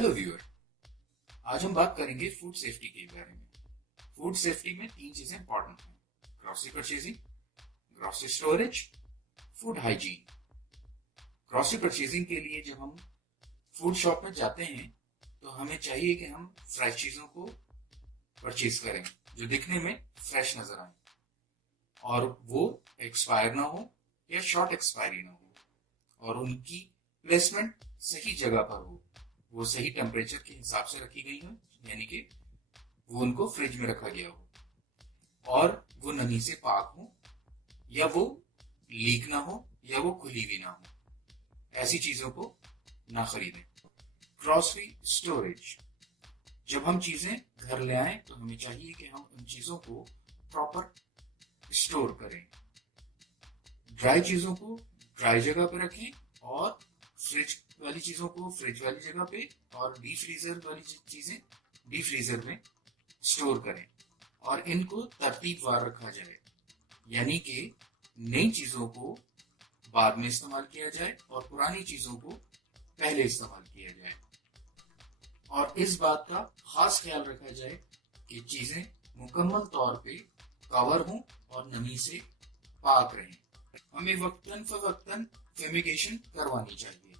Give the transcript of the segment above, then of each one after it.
Hello viewer, आज हम बात करेंगे फूड सेफ्टी के बारे में। फूड सेफ्टी में तीन चीजें इंपॉर्टेंट हैं: grocery purchasing, grocery storage, food hygiene. Grocery purchasing के लिए जब हम फूड शॉप में जाते हैं तो हमें चाहिए कि हम फ्रेश चीजों को परचेज करें जो दिखने में फ्रेश नजर आए और वो एक्सपायर ना हो या शॉर्ट एक्सपायरी ना हो और उनकी प्लेसमेंट सही जगह पर हो, वो सही टेम्परेचर के हिसाब से रखी गई हो, यानी कि वो उनको फ्रिज में रखा गया हो और वो नमी से पाक हो या वो लीक ना हो या वो खुली हुई ना हो। ऐसी चीजों को ना खरीदें। ग्रोसरी स्टोरेज, जब हम चीजें घर ले आए तो हमें चाहिए कि हम उन चीजों को प्रॉपर स्टोर करें। ड्राई चीजों को ड्राई जगह पर रखें और फ्रिज वाली चीजों को फ्रिज वाली जगह पे और डीप फ्रीजर वाली चीजें डीप फ्रीजर में स्टोर करें और इनको तरतीबवार रखा जाए, यानी कि नई चीजों को बाद में इस्तेमाल किया जाए और पुरानी चीजों को पहले इस्तेमाल किया जाए। और इस बात का खास ख्याल रखा जाए कि चीजें मुकम्मल तौर पे कवर हों और नमी से पाक रहें। हमें वक्तन फवक्तन फ्यूमिगेशन करवानी चाहिए,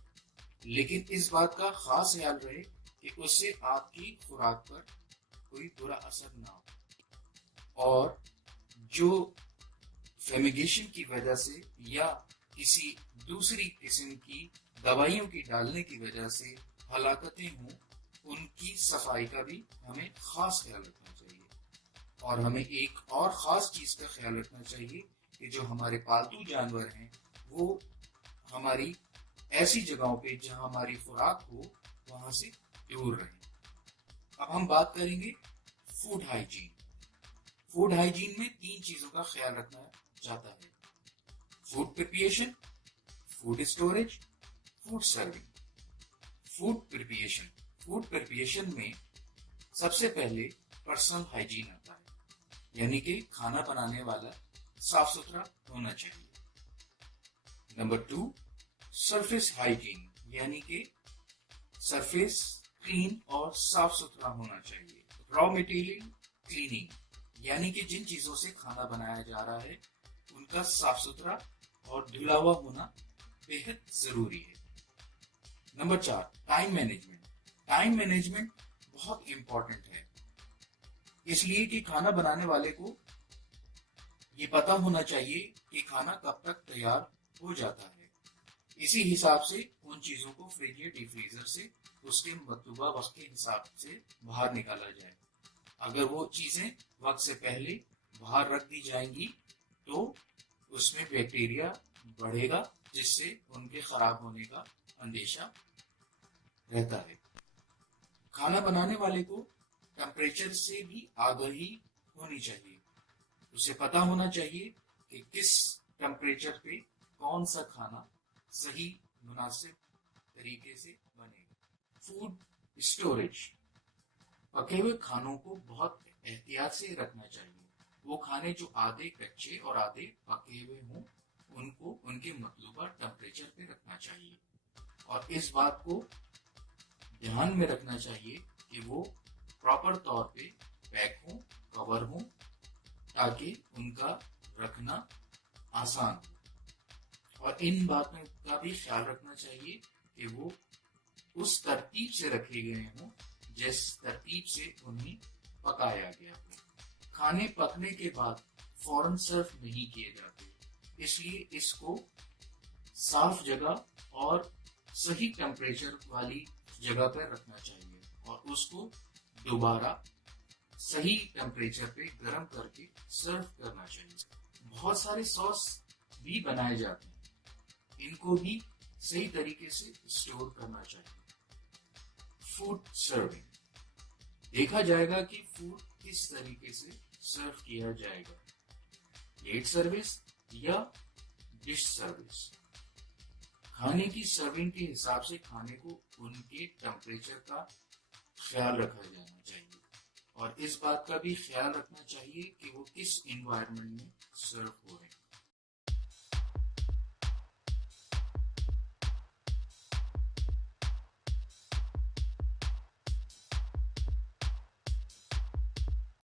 लेकिन इस बात का खास ख्याल रहे कि उससे आपकी खुराक पर कोई बुरा असर ना हो और जो फ्यूमिगेशन की वजह से या किसी दूसरी किस्म की दवाइयों की डालने की वजह से हलाकतें हों, उनकी सफाई का भी हमें खास ख्याल रखना चाहिए। और हमें एक और खास चीज का ख्याल रखना चाहिए कि जो हमारे पालतू जानवर हैं वो हमारी ऐसी जगहों पे जहां हमारी खुराक हो वहां से दूर रहें। अब हम बात करेंगे फूड हाइजीन। फूड हाइजीन में तीन चीजों का ख्याल रखना जाता है: food preparation, food storage, food serving. Food preparation में सबसे पहले पर्सनल हाइजीन आता है, यानी कि खाना बनाने वाला साफ सुथरा होना चाहिए। नंबर 2, सरफेस हाइजीन, यानी कि सरफेस क्लीन और साफ सुथरा होना चाहिए। रॉ मटेरियल क्लीनिंग, यानी कि जिन चीजों से खाना बनाया जा रहा है उनका साफ सुथरा और धुला हुआ होना बेहद जरूरी है। Number 4, time management. Time management बहुत इंपॉर्टेंट है, इसलिए कि खाना बनाने वाले को ये पता होना चाहिए कि खाना कब तक तैयार हो जाता है। इसी हिसाब से उन चीजों को फ्रिज या डीप फ्रीजर से उसके मतलूबा वक्त के हिसाब से बाहर निकाला जाए। अगर वो चीजें वक्त से पहले बाहर रख दी जाएंगी तो उसमें बैक्टीरिया बढ़ेगा, जिससे उनके खराब होने का अंदेशा रहता है। खाना बनाने वाले को टेम्परेचर से भी आगाही होनी चाहिए। उसे पता होना चाहिए कि किस टेम्परेचर पे कौन सा खाना सही मुनासिब तरीके से बनेगा। फूड स्टोरेज, पके हुए खानों को बहुत एहतियात से रखना चाहिए। वो खाने जो आधे कच्चे और आधे पके हुए हों उनको उनके मतलूबा टेम्परेचर पे रखना चाहिए और इस बात को ध्यान में रखना चाहिए कि वो प्रॉपर तौर पे पैक हो, कवर हो, ताकि उनका रखना आसान हो। और इन बातों का भी ख्याल रखना चाहिए कि वो उस तरतीब से रखे गए हों जिस तरतीब से उन्हें पकाया गया हो। खाने पकने के बाद फौरन सर्व नहीं किए जाते, इसलिए इसको साफ जगह और सही टेम्परेचर वाली जगह पर रखना चाहिए और उसको दोबारा सही टेम्परेचर पे गर्म करके सर्व करना चाहिए। बहुत सारे सॉस भी बनाए जाते हैं, इनको भी सही तरीके से स्टोर करना चाहिए। फूड सर्विंग, देखा जाएगा कि फूड किस तरीके से सर्व किया जाएगा: प्लेट सर्विस या डिश सर्विस। खाने की सर्विंग के हिसाब से खाने को उनके टेम्परेचर का ख्याल रखा जाना चाहिए और इस बात का भी ख्याल रखना चाहिए कि वो किस एनवायरनमेंट में सर्व हो रहे हैं।